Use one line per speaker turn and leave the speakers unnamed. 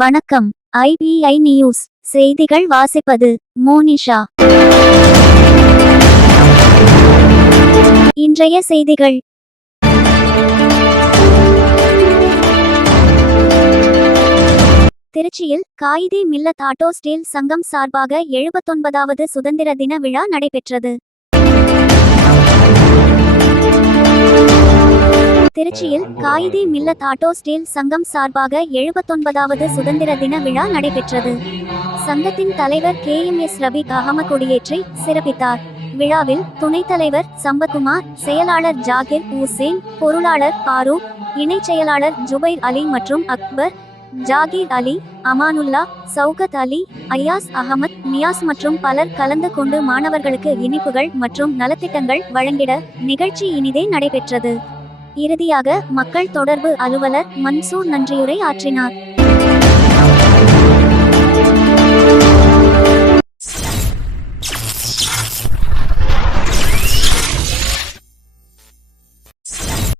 வணக்கம். IBI news. செய்திகள் வாசிப்பது மோனிஷா. இன்றைய செய்திகள். திருச்சியில் காயிதே மில்லத் ஆட்டோ ஸ்டீல் சங்கம் சார்பாக எழுபத்தொன்பதாவது சுதந்திர தின விழா நடைபெற்றது. திருச்சியில் காயிதே மில்லத் ஆட்டோ ஸ்டீல் சங்கம் சார்பாக எழுபத்தொன்பதாவது சுதந்திர தின விழா நடைபெற்றது. சங்கத்தின் தலைவர் K M S Rafeeq Ahmed கொடியேற்றி சிறப்பித்தார். விழாவில் துணைத் தலைவர் சம்பத்குமார் செயலாளர் ஜாகிர் ஹுசேன் பொருளாளர் பாரூக் இணைச் செயலாளர் ஜுபைர் அலி மற்றும் அக்பர் ஜாகீர் அலி அமானுல்லா சௌகத் அலி அயாஸ் அகமத் நியாஸ் மற்றும் பலர் கலந்து கொண்டு மாணவர்களுக்கு இனிப்புகள் மற்றும் நலத்திட்டங்கள் வழங்கிட நிகழ்ச்சி இனிதே நடைபெற்றது. இறுதியாக மக்கள் தொடர்பு அலுவலர் மன்சூர் நன்றியுரை ஆற்றினார்.